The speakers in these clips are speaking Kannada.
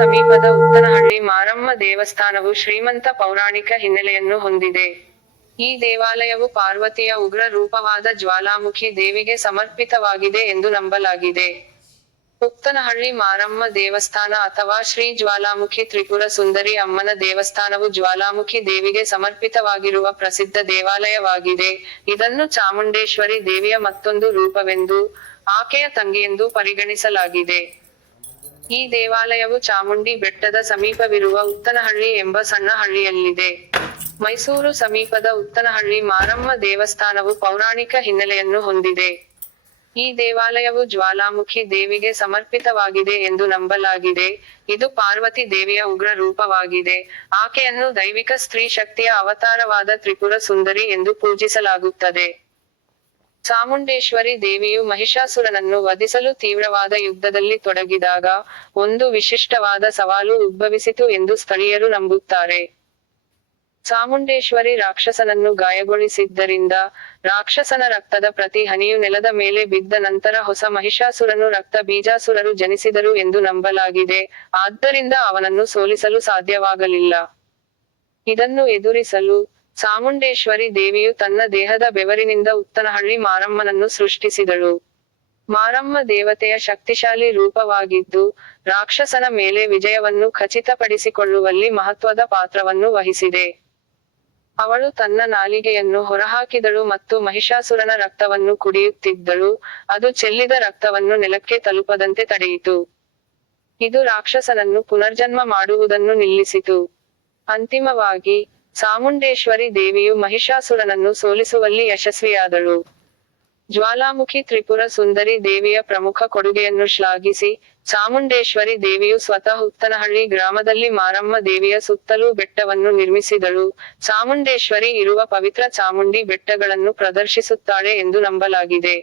ಸಮೀಪದ ಉತ್ತನಹಳ್ಳಿ ಮಾರಮ್ಮ ದೇವಸ್ಥಾನವು ಶ್ರೀಮಂತ ಪೌರಾಣಿಕ ಹಿನ್ನೆಲೆಯನ್ನು ಹೊಂದಿದೆ. ಈ ದೇವಾಲಯವು ಪಾರ್ವತಿಯ ಉಗ್ರ ರೂಪವಾದ ಜ್ವಾಲಾಮುಖಿ ದೇವಿಗೆ ಸಮರ್ಪಿತವಾಗಿದೆ ಎಂದು ನಂಬಲಾಗಿದೆ. ಉತ್ತನಹಳ್ಳಿ ಮಾರಮ್ಮ ದೇವಸ್ಥಾನ ಅಥವಾ ಶ್ರೀ ಜ್ವಾಲಾಮುಖಿ ತ್ರಿಪುರ ಸುಂದರಿ ಅಮ್ಮನ ದೇವಸ್ಥಾನವು ಜ್ವಾಲಾಮುಖಿ ದೇವಿಗೆ ಸಮರ್ಪಿತವಾಗಿರುವ ಪ್ರಸಿದ್ಧ ದೇವಾಲಯವಾಗಿದೆ. ಇದನ್ನು ಚಾಮುಂಡೇಶ್ವರಿ ದೇವಿಯ ಮತ್ತೊಂದು ರೂಪವೆಂದು, ಆಕೆಯ ತಂಗಿಯೆಂದು ಪರಿಗಣಿಸಲಾಗಿದೆ. ಈ ದೇವಾಲಯವು ಚಾಮುಂಡಿ ಬೆಟ್ಟದ ಸಮೀಪವಿರುವ ಉತ್ತನಹಳ್ಳಿ ಎಂಬ ಸಣ್ಣ ಹಳ್ಳಿಯಲ್ಲಿದೆ. ಮೈಸೂರು ಸಮೀಪದ ಉತ್ತನಹಳ್ಳಿ ಮಾರಮ್ಮ ದೇವಸ್ಥಾನವು ಪೌರಾಣಿಕ ಹಿನ್ನೆಲೆಯನ್ನು ಹೊಂದಿದೆ. ಈ ದೇವಾಲಯವು ಜ್ವಾಲಾಮುಖಿ ದೇವಿಗೆ ಸಮರ್ಪಿತವಾಗಿದೆ ಎಂದು ನಂಬಲಾಗಿದೆ. ಇದು ಪಾರ್ವತಿ ದೇವಿಯ ಉಗ್ರ ರೂಪವಾಗಿದೆ. ಆಕೆಯನ್ನು ದೈವಿಕ ಸ್ತ್ರೀ ಶಕ್ತಿಯ ಅವತಾರವಾದ ತ್ರಿಪುರ ಸುಂದರಿ ಎಂದು ಪೂಜಿಸಲಾಗುತ್ತದೆ. ಚಾಮುಂಡೇಶ್ವರಿ ದೇವಿಯು ಮಹಿಷಾಸುರನನ್ನು ವಧಿಸಲು ತೀವ್ರವಾದ ಯುದ್ಧದಲ್ಲಿ ತೊಡಗಿದಾಗ ಒಂದು ವಿಶಿಷ್ಟವಾದ ಸವಾಲು ಉದ್ಭವಿಸಿತು ಎಂದು ಸ್ಥಳೀಯರು ನಂಬುತ್ತಾರೆ. ಚಾಮುಂಡೇಶ್ವರಿ ರಾಕ್ಷಸನನ್ನು ಗಾಯಗೊಳಿಸಿದ್ದರಿಂದ ರಾಕ್ಷಸನ ರಕ್ತದ ಪ್ರತಿ ಹನಿಯು ನೆಲದ ಮೇಲೆ ಬಿದ್ದ ನಂತರ ಹೊಸ ಮಹಿಷಾಸುರನು ರಕ್ತ ಬೀಜಾಸುರರು ಜನಿಸಿದರು ಎಂದು ನಂಬಲಾಗಿದೆ. ಆದ್ದರಿಂದ ಅವನನ್ನು ಸೋಲಿಸಲು ಸಾಧ್ಯವಾಗಲಿಲ್ಲ. ಇದನ್ನು ಎದುರಿಸಲು ಚಾಮುಂಡೇಶ್ವರಿ ದೇವಿಯು ತನ್ನ ದೇಹದ ಬೆವರಿನಿಂದ ಉತ್ತನಹಳ್ಳಿ ಮಾರಮ್ಮನನ್ನು ಸೃಷ್ಟಿಸಿದಳು. ಮಾರಮ್ಮ ದೇವತೆಯ ಶಕ್ತಿಶಾಲಿ ರೂಪವಾಗಿದ್ದು, ರಾಕ್ಷಸನ ಮೇಲೆ ವಿಜಯವನ್ನು ಖಚಿತಪಡಿಸಿಕೊಳ್ಳುವಲ್ಲಿ ಮಹತ್ವದ ಪಾತ್ರವನ್ನು ವಹಿಸಿದೆ. ಅವಳು ತನ್ನ ನಾಲಿಗೆಯನ್ನು ಹೊರಹಾಕಿದಳು ಮತ್ತು ಮಹಿಷಾಸುರನ ರಕ್ತವನ್ನು ಕುಡಿಯುತ್ತಿದ್ದಳು. ಅದು ಚೆಲ್ಲಿದ ರಕ್ತವನ್ನು ನೆಲಕ್ಕೆ ತಲುಪದಂತೆ ತಡೆಯಿತು. ಇದು ರಾಕ್ಷಸನನ್ನು ಪುನರ್ಜನ್ಮ ಮಾಡುವುದನ್ನು ನಿಲ್ಲಿಸಿತು. ಅಂತಿಮವಾಗಿ ಚಾಮುಂಡೇಶ್ವರಿ ದೇವಿಯು ಮಹಿಷಾಸುರನನ್ನು ಸೋಲಿಸುವಲ್ಲಿ ಯಶಸ್ವಿಯಾದಳು. ಜ್ವಾಲಾಮುಖಿ ತ್ರಿಪುರ ಸುಂದರಿ ದೇವಿಯ ಪ್ರಮುಖ ಕೊಡುಗೆಯನ್ನು ಶ್ಲಾಘಿಸಿ, ಚಾಮುಂಡೇಶ್ವರಿ ದೇವಿಯು ಸ್ವತಃ ಉತ್ತನಹಳ್ಳಿ ಗ್ರಾಮದಲ್ಲಿ ಮಾರಮ್ಮ ದೇವಿಯ ಸುತ್ತಲೂ ಬೆಟ್ಟವನ್ನು ನಿರ್ಮಿಸಿದಳು. ಚಾಮುಂಡೇಶ್ವರಿ ಇರುವ ಪವಿತ್ರ ಚಾಮುಂಡಿ ಬೆಟ್ಟಗಳನ್ನು ಪ್ರದರ್ಶಿಸುತ್ತಾಳೆ ಎಂದು ನಂಬಲಾಗಿದೆ.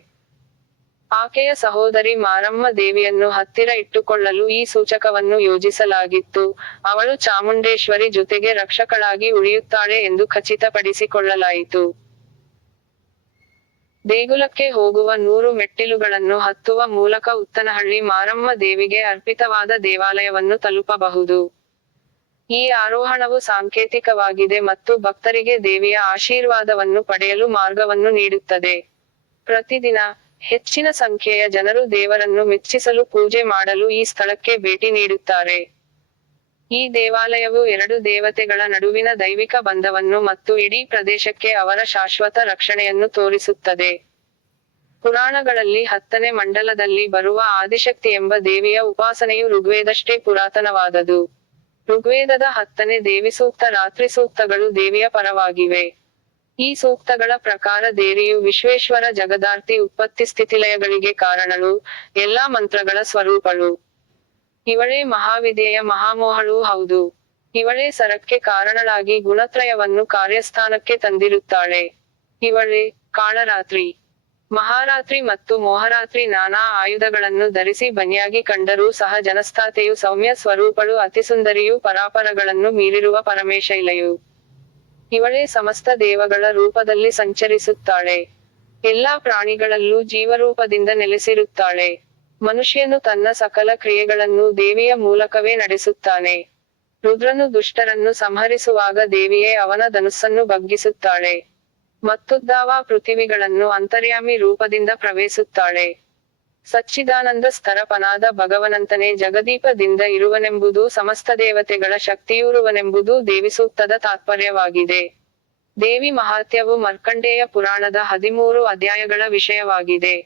ಆಕೆಯ ಸಹೋದರಿ ಮಾರಮ್ಮ ದೇವಿಯನ್ನು ಹತ್ತಿರ ಇಟ್ಟುಕೊಳ್ಳಲು ಈ ಸೂಚಕವನ್ನು ಯೋಜಿಸಲಾಗಿತ್ತು. ಅವಳು ಚಾಮುಂಡೇಶ್ವರಿ ಜೊತೆಗೆ ರಕ್ಷಕಳಾಗಿ ಉಳಿಯುತ್ತಾಳೆ ಎಂದು ಖಚಿತಪಡಿಸಿಕೊಳ್ಳಲಾಯಿತು. ದೇಗುಲಕ್ಕೆ ಹೋಗುವ 100 ಮೆಟ್ಟಿಲುಗಳನ್ನು ಹತ್ತುವ ಮೂಲಕ ಉತ್ತನಹಳ್ಳಿ ಮಾರಮ್ಮ ದೇವಿಗೆ ಅರ್ಪಿತವಾದ ದೇವಾಲಯವನ್ನು ತಲುಪಬಹುದು. ಈ ಆರೋಹಣವು ಸಾಂಕೇತಿಕವಾಗಿದೆ ಮತ್ತು ಭಕ್ತರಿಗೆ ದೇವಿಯ ಆಶೀರ್ವಾದವನ್ನು ಪಡೆಯಲು ಮಾರ್ಗವನ್ನು ನೀಡುತ್ತದೆ. ಪ್ರತಿದಿನ ಹೆಚ್ಚಿನ ಸಂಖ್ಯೆಯ ಜನರು ದೇವರನ್ನು ಮೆಚ್ಚಿಸಲು ಪೂಜೆ ಮಾಡಲು ಈ ಸ್ಥಳಕ್ಕೆ ಭೇಟಿ ನೀಡುತ್ತಾರೆ. ಈ ದೇವಾಲಯವು ಎರಡು ದೇವತೆಗಳ ನಡುವಿನ ದೈವಿಕ ಬಂಧವನ್ನು ಮತ್ತು ಇಡೀ ಪ್ರದೇಶಕ್ಕೆ ಅವರ ಶಾಶ್ವತ ರಕ್ಷಣೆಯನ್ನು ತೋರಿಸುತ್ತದೆ. ಪುರಾಣಗಳಲ್ಲಿ 10ನೇ ಮಂಡಲದಲ್ಲಿ ಬರುವ ಆದಿಶಕ್ತಿ ಎಂಬ ದೇವಿಯ ಉಪಾಸನೆಯು ಋಗ್ವೇದಷ್ಟೇ ಪುರಾತನವಾದದು. ಋಗ್ವೇದದ 10ನೇ ದೇವಿಸೂಕ್ತ ರಾತ್ರಿ ಸೂಕ್ತಗಳು ದೇವಿಯ ಪರವಾಗಿವೆ. ಈ ಸೂಕ್ತಗಳ ಪ್ರಕಾರ ದೇವಿಯು ವಿಶ್ವೇಶ್ವರ ಜಗದಾರ್ತಿ ಉತ್ಪತ್ತಿ ಸ್ಥಿತಿಲಯಗಳಿಗೆ ಕಾರಣಳು, ಎಲ್ಲಾ ಮಂತ್ರಗಳ ಸ್ವರೂಪಳು. ಇವಳೇ ಮಹಾವಿದ್ಯೆಯ ಮಹಾಮೋಹಳೂ ಹೌದು. ಇವಳೇ ಸರಕ್ಕೆ ಕಾರಣಳಾಗಿ ಗುಣತ್ರಯವನ್ನು ಕಾರ್ಯಸ್ಥಾನಕ್ಕೆ ತಂದಿರುತ್ತಾಳೆ. ಇವಳೇ ಕಾಳರಾತ್ರಿ, ಮಹಾರಾತ್ರಿ ಮತ್ತು ಮೋಹರಾತ್ರಿ. ನಾನಾ ಆಯುಧಗಳನ್ನು ಧರಿಸಿ ಬನ್ಯಾಗಿ ಕಂಡರೂ ಸಹ ಜನಸ್ಥಾತೆಯು ಸೌಮ್ಯ ಸ್ವರೂಪಳು, ಅತಿಸುಂದರಿಯೂ ಪರಾಪರಗಳನ್ನು ಮೀರಿರುವ ಪರಮೇಶೈಲೆಯು. ಇವಳೇ ಸಮಸ್ತ ದೇವಗಳ ರೂಪದಲ್ಲಿ ಸಂಚರಿಸುತ್ತಾಳೆ. ಎಲ್ಲಾ ಪ್ರಾಣಿಗಳಲ್ಲೂ ಜೀವರೂಪದಿಂದ ನೆಲೆಸಿರುತ್ತಾಳೆ. ಮನುಷ್ಯನು ತನ್ನ ಸಕಲ ಕ್ರಿಯೆಗಳನ್ನು ದೇವಿಯ ಮೂಲಕವೇ ನಡೆಸುತ್ತಾನೆ. ರುದ್ರನು ದುಷ್ಟರನ್ನು ಸಂಹರಿಸುವಾಗ ದೇವಿಯೇ ಅವನ ಧನುಸ್ಸನ್ನು ಬಗ್ಗಿಸುತ್ತಾಳೆ. ಮತ್ತುದ್ಧಾವ ಪೃಥಿವಿಗಳನ್ನು ಅಂತರ್ಯಾಮಿ ರೂಪದಿಂದ ಪ್ರವೇಶಿಸುತ್ತಾಳೆ. ಸಚ್ಚಿದಾನಂದ ಸ್ತರಪನಾದ ಭಗವನಂತನೇ ಜಗದೀಪದಿಂದ ಇರುವನೆಂಬುದು ಸಮಸ್ತ ದೇವತೆಗಳ ಶಕ್ತಿಯೂರುವನೆಂಬುದು ದೇವಿಸೂಕ್ತದ ತಾತ್ಪರ್ಯವಾಗಿದೆ. ದೇವಿ ಮಹಾತ್ಯವು ಮಾರ್ಕಂಡೇಯ ಪುರಾಣದ 13 ಅಧ್ಯಾಯಗಳ ವಿಷಯವಾಗಿದೆ.